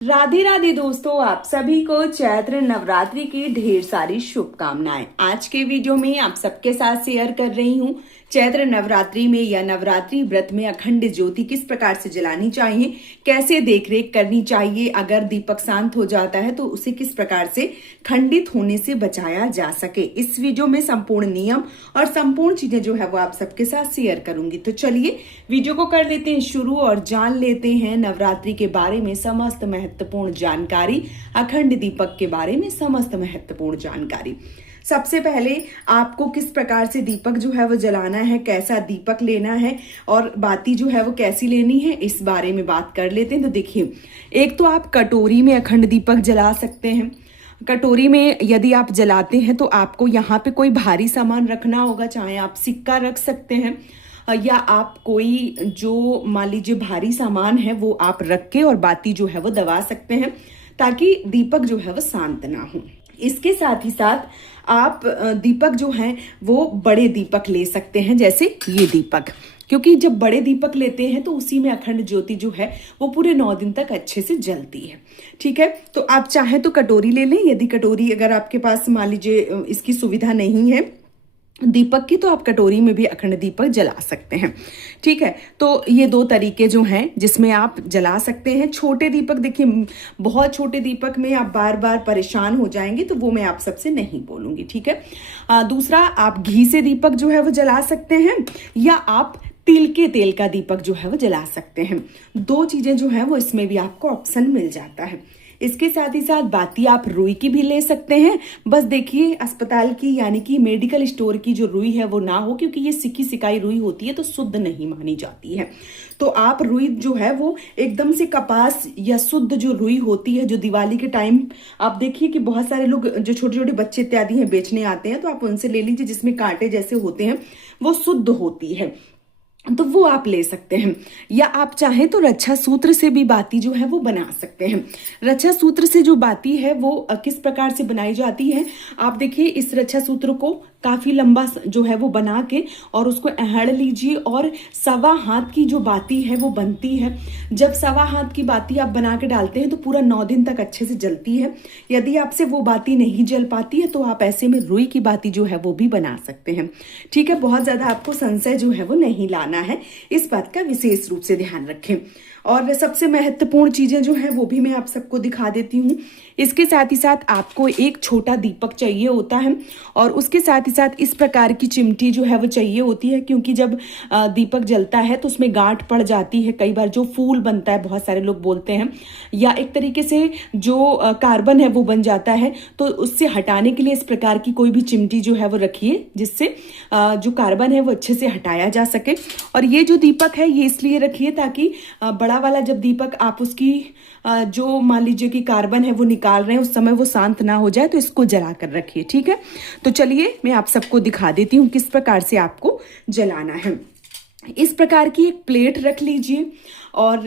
राधे राधे दोस्तों, आप सभी को चैत्र नवरात्रि की ढेर सारी शुभकामनाएं। आज के वीडियो में आप सबके साथ शेयर कर रही हूं चैत्र नवरात्रि में या नवरात्रि व्रत में अखंड ज्योति किस प्रकार से जलानी चाहिए, कैसे देखरेख करनी चाहिए, अगर दीपक शांत हो जाता है तो उसे किस प्रकार से खंडित होने से बचाया जा सके। इस वीडियो में संपूर्ण नियम और संपूर्ण चीजें जो है वो आप सबके साथ शेयर करूंगी। तो चलिए वीडियो को कर लेते हैं शुरू और जान लेते हैं नवरात्रि के बारे में समस्त महत्वपूर्ण जानकारी, अखंड दीपक के बारे में समस्त महत्वपूर्ण जानकारी। सबसे पहले आपको किस प्रकार से दीपक जो है वो जलाना है, कैसा दीपक लेना है और बाती जो है वो कैसी लेनी है, इस बारे में बात कर लेते हैं। तो देखिए, एक तो आप कटोरी में अखंड दीपक जला सकते हैं। कटोरी में यदि आप जलाते हैं तो आपको यहाँ पे कोई भारी सामान रखना होगा, चाहे आप सिक्का रख सकते हैं या आप कोई जो मान लीजिए भारी सामान है वो आप रख के और बाती जो है वो दबा सकते हैं ताकि दीपक जो है वो शांत ना हो। इसके साथ ही साथ आप दीपक जो हैं वो बड़े दीपक ले सकते हैं, जैसे ये दीपक, क्योंकि जब बड़े दीपक लेते हैं तो उसी में अखंड ज्योति जो है वो पूरे 9 दिन तक अच्छे से जलती है। ठीक है, तो आप चाहें तो कटोरी ले लें। यदि कटोरी अगर आपके पास मान लीजिए इसकी सुविधा नहीं है दीपक की, तो आप कटोरी में भी अखंड दीपक जला सकते हैं। ठीक है, तो ये 2 तरीके जो हैं जिसमें आप जला सकते हैं। छोटे दीपक, देखिए बहुत छोटे दीपक में आप बार बार परेशान हो जाएंगे, तो वो मैं आप सबसे नहीं बोलूंगी। ठीक है, दूसरा, आप घी से दीपक जो है वो जला सकते हैं या आप तिल के तेल का दीपक जो है वो जला सकते हैं। 2 चीजें जो है वो इसमें भी आपको ऑप्शन मिल जाता है। इसके साथ ही साथ बाती आप रुई की भी ले सकते हैं। बस देखिए, अस्पताल की यानी कि मेडिकल स्टोर की जो रुई है वो ना हो, क्योंकि ये सिक्की सिकाई रुई होती है तो शुद्ध नहीं मानी जाती है। तो आप रुई जो है वो एकदम से कपास या शुद्ध जो रुई होती है, जो दिवाली के टाइम आप देखिए कि बहुत सारे लोग जो छोटे छोटे बच्चे इत्यादि हैं बेचने आते हैं, तो आप उनसे ले लीजिए जिसमें कांटे जैसे होते हैं, वो शुद्ध होती है, तो वो आप ले सकते हैं। या आप चाहें तो रक्षा सूत्र से भी बाती जो है वो बना सकते हैं। रक्षा सूत्र से जो बाती है वो किस प्रकार से बनाई जाती है, आप देखिए, इस रक्षा सूत्र को काफी लंबा जो है वो बना के और उसको अहड़ लीजिए और 1.25 हाथ की जो बाती है वो बनती है। जब 1.25 हाथ की बाती आप बना के डालते हैं तो पूरा 9 दिन तक अच्छे से जलती है। यदि आपसे वो बाती नहीं जल पाती है तो आप ऐसे में रुई की बाती जो है वो भी बना सकते हैं। ठीक है, बहुत ज्यादा आपको संशय जो है वो नहीं लाना है, इस बात का विशेष रूप से ध्यान रखें। और सबसे महत्वपूर्ण चीजें जो है वो भी मैं आप सबको दिखा देती हूँ। इसके साथ ही साथ आपको एक छोटा दीपक चाहिए होता है और उसके साथ ही साथ इस प्रकार की चिमटी जो है वो चाहिए होती है, क्योंकि जब दीपक जलता है तो उसमें गांठ पड़ जाती है। कई बार जो फूल बनता है, बहुत सारे लोग बोलते हैं, या एक तरीके से जो कार्बन है वो बन जाता है, तो उससे हटाने के लिए इस प्रकार की कोई भी चिमटी जो है वो रखिए, जिससे जो कार्बन है वो अच्छे से हटाया जा सके। और ये जो दीपक है ये इसलिए रखिए ताकि बड़ा वाला जब दीपक आप उसकी जो मान लीजिए कि कार्बन है वो निकाल रहे हैं उस समय वो शांत ना हो जाए, तो इसको जला कर रखिए। ठीक है, तो चलिए मैं आप सबको दिखा देती हूँ किस प्रकार से आपको जलाना है। इस प्रकार की एक प्लेट रख लीजिए और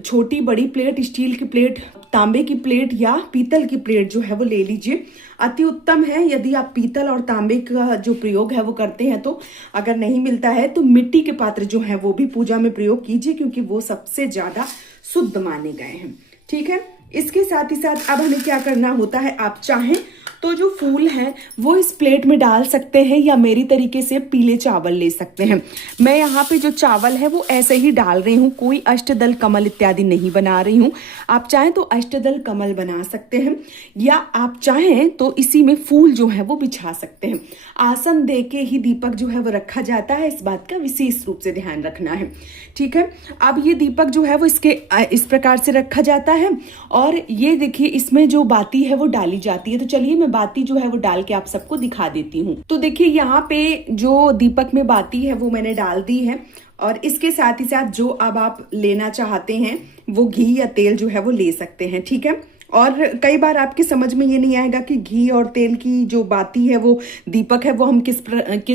छोटी बड़ी प्लेट, स्टील की प्लेट, तांबे की प्लेट या पीतल की प्लेट जो है वो ले लीजिए। अति उत्तम है यदि आप पीतल और तांबे का जो प्रयोग है वो करते हैं। तो अगर नहीं मिलता है तो मिट्टी के पात्र जो है वो भी पूजा में प्रयोग कीजिए, क्योंकि वो सबसे ज्यादा शुद्ध माने गए हैं। ठीक है, इसके साथ ही साथ अब हमें क्या करना होता है, आप चाहें तो जो फूल है वो इस प्लेट में डाल सकते हैं या मेरी तरीके से पीले चावल ले सकते हैं। मैं यहाँ पे जो चावल है वो ऐसे ही डाल रही हूँ, कोई अष्टदल कमल इत्यादि नहीं बना रही हूँ। आप चाहें तो अष्टदल कमल बना सकते हैं या आप चाहें तो इसी में फूल जो है वो बिछा सकते हैं। आसन दे के ही दीपक जो है वो रखा जाता है, इस बात का विशेष रूप से ध्यान रखना है। ठीक है, अब ये दीपक जो है वो इस प्रकार से रखा जाता है और ये देखिए इसमें जो बाती है वो डाली जाती है। तो चलिए मैं बाती जो है वो डाल के आप सबको दिखा देती हूँ। तो देखिए यहाँ पे जो दीपक में बाती है वो मैंने डाल दी है और इसके साथ ही साथ जो अब आप लेना चाहते हैं वो घी या तेल जो है वो ले सकते हैं। ठीक है, और कई बार आपके समझ में ये नहीं आएगा कि घी और तेल की जो बाती है वो दीपक है वो हम किस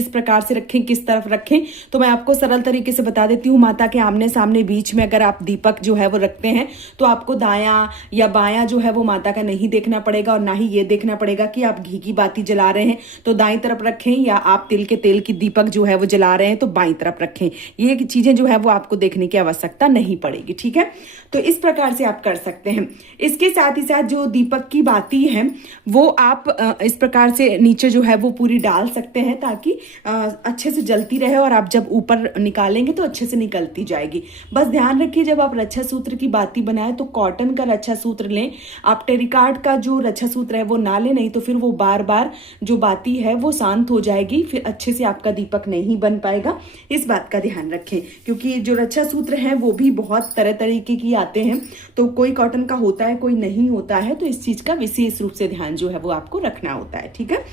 प्रकार से रखें, किस तरफ रखें। तो मैं आपको सरल तरीके से बता देती हूँ। माता के आमने सामने बीच में अगर आप दीपक जो है वो रखते हैं तो आपको दायां या बायां जो है वो माता का नहीं देखना पड़ेगा और ना ही ये देखना पड़ेगा कि आप घी की बाती जला रहे हैं तो दाईं तरफ रखें या आप तिल के तेल की दीपक जो है वो जला रहे हैं तो बाईं तरफ रखें। ये चीजें जो है वो आपको देखने की आवश्यकता नहीं पड़ेगी। ठीक है, तो इस प्रकार से आप कर सकते हैं। इसके साथ ही साथ जो दीपक की बाती है वो आप इस प्रकार से नीचे जो है वो पूरी डाल सकते हैं, ताकि अच्छे से जलती रहे और आप जब ऊपर निकालेंगे तो अच्छे से निकलती जाएगी। बस ध्यान रखिए, जब आप रक्षा सूत्र की बाती बनाए तो कॉटन का रक्षा सूत्र लें, आप टेरिकॉट का जो रक्षा सूत्र है वो ना लें, नहीं तो फिर वो बार बार जो बाती है वो शांत हो जाएगी, फिर अच्छे से आपका दीपक नहीं बन पाएगा। इस बात का ध्यान रखें, क्योंकि जो रक्षा सूत्र हैं वो भी बहुत तरह तरीके की आते हैं, तो कोई कॉटन का होता है, कोई नहीं होता है, तो इस चीज का विशेष रूप से ध्यान जो है वो आपको रखना होता है। ठीक है,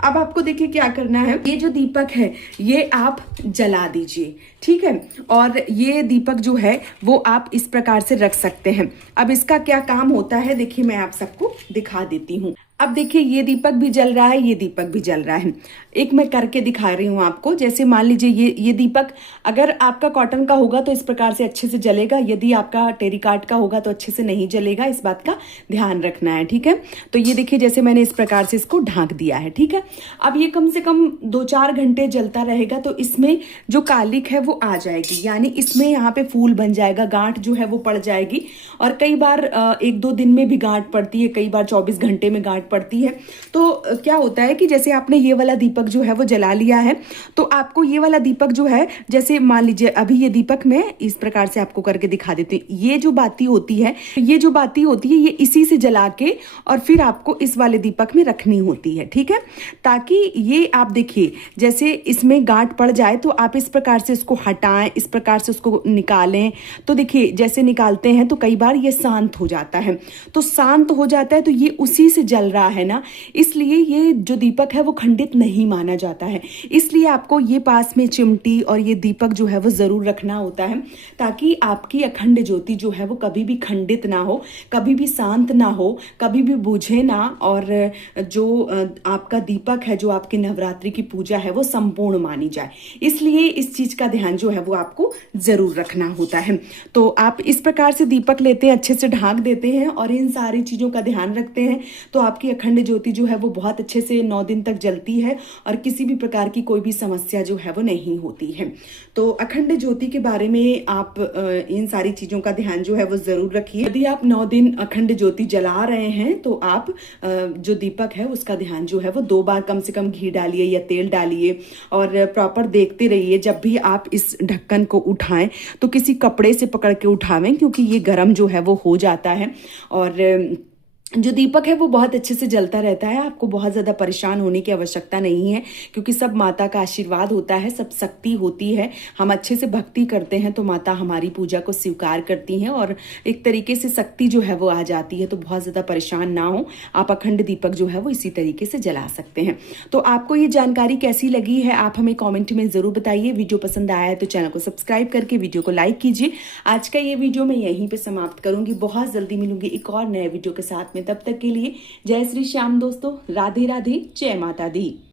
अब आपको देखिए क्या करना है, ये जो दीपक है ये आप जला दीजिए। ठीक है, और ये दीपक जो है वो आप इस प्रकार से रख सकते हैं। अब इसका क्या काम होता है देखिए, मैं आप सबको दिखा देती हूँ। अब देखिए ये दीपक भी जल रहा है, ये दीपक भी जल रहा है। एक मैं करके दिखा रही हूँ आपको। जैसे मान लीजिए ये दीपक अगर आपका कॉटन का होगा तो इस प्रकार से अच्छे से जलेगा, यदि आपका टेरिकॉट का होगा तो अच्छे से नहीं जलेगा, इस बात का ध्यान रखना है। ठीक है, तो ये देखिए जैसे मैंने इस प्रकार से इसको ढांक दिया है। ठीक है, अब ये कम से कम 2-4 घंटे जलता रहेगा, तो इसमें जो कालिक है वो आ जाएगी, यानी इसमें यहाँ पे फूल बन जाएगा, गांठ जो है वो पड़ जाएगी। और कई बार 1-2 दिन में भी गांठ पड़ती है, कई बार 24 घंटे में गांठ पड़ती है। तो क्या होता है कि जैसे आपने ये वाला दीपक जो है वो जला लिया है, तो आपको ये वाला दीपक जो है, जैसे मान लीजिए अभी ये दीपक मैं इस प्रकार से आपको करके दिखा देती हूँ। ये जो बाती होती है, ये जो बाती होती है, ये इसी से जला के और फिर आपको इस वाले दीपक में रखनी होती है। ठीक है, ताकि ये आप देखिए जैसे इसमें गांठ पड़ जाए तो आप इस प्रकार से इसको हटाएं, इस प्रकार से उसको निकालें। तो देखिए जैसे निकालते हैं तो कई बार ये शांत हो जाता है, तो शांत हो जाता है तो ये उसी से जल रहा है ना, इसलिए ये जो दीपक है वो खंडित नहीं माना जाता है। इसलिए आपको ये पास में चिमटी और ये दीपक जो है वो जरूर रखना होता है, ताकि आपकी अखंड ज्योति जो है वो कभी भी खंडित ना हो, कभी भी शांत ना हो, कभी भी बुझे ना, और जो आपका दीपक है, जो आपकी नवरात्रि की पूजा है वो संपूर्ण मानी जाए। इसलिए इस चीज का ध्यान जो है वो आपको जरूर रखना होता है। तो आप इस प्रकार से दीपक लेते हैं, अच्छे से ढांक देते हैं और इन सारी चीजों का ध्यान रखते हैं, तो आपकी अखंड ज्योति जो है वो बहुत अच्छे से 9 दिन तक जलती है और किसी भी प्रकार की कोई भी समस्या जो है वो नहीं होती है। तो अखंड ज्योति के बारे में आप इन सारी चीजों का ध्यान जो है वो जरूर रखिए। यदि आप 9 दिन अखंड ज्योति जला रहे हैं तो आप जो दीपक है उसका ध्यान जो है वो 2 बार कम से कम घी डालिए या तेल डालिए, और प्रॉपर देखते रहिए। जब भी आप इस ढक्कन को उठाएं तो किसी कपड़े से पकड़ के उठावें, क्योंकि ये गर्म जो है वो हो जाता है। और जो दीपक है वो बहुत अच्छे से जलता रहता है, आपको बहुत ज़्यादा परेशान होने की आवश्यकता नहीं है, क्योंकि सब माता का आशीर्वाद होता है, सब शक्ति होती है। हम अच्छे से भक्ति करते हैं तो माता हमारी पूजा को स्वीकार करती हैं और एक तरीके से शक्ति जो है वो आ जाती है। तो बहुत ज़्यादा परेशान ना हो, आप अखंड दीपक जो है वो इसी तरीके से जला सकते हैं। तो आपको ये जानकारी कैसी लगी है आप हमें कॉमेंट में ज़रूर बताइए। वीडियो पसंद आया है तो चैनल को सब्सक्राइब करके वीडियो को लाइक कीजिए। आज का ये वीडियो मैं यहीं पर समाप्त करूँगी, बहुत जल्दी मिलूंगी एक और नए वीडियो के साथ में। तब तक के लिए जय श्री श्याम दोस्तों, राधे राधे, जय माता दी।